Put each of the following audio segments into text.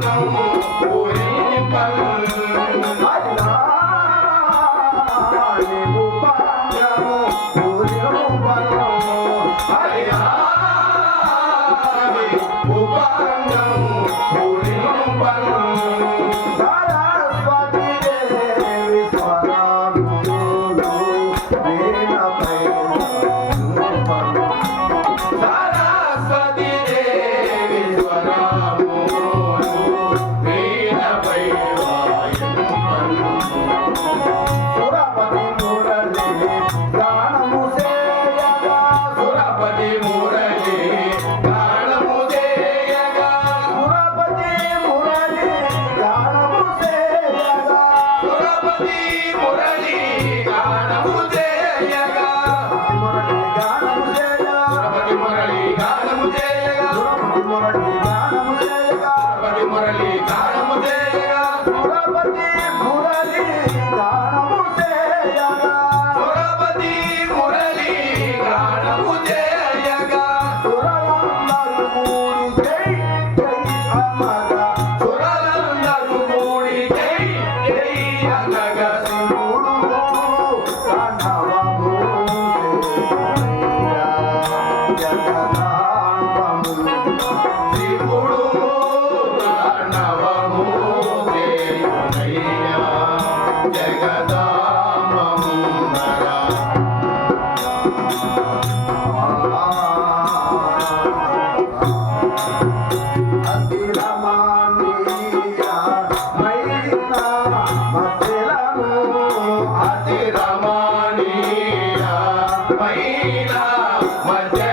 Mama. సురపతి Murali గానము చేయగా One,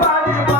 Rapariga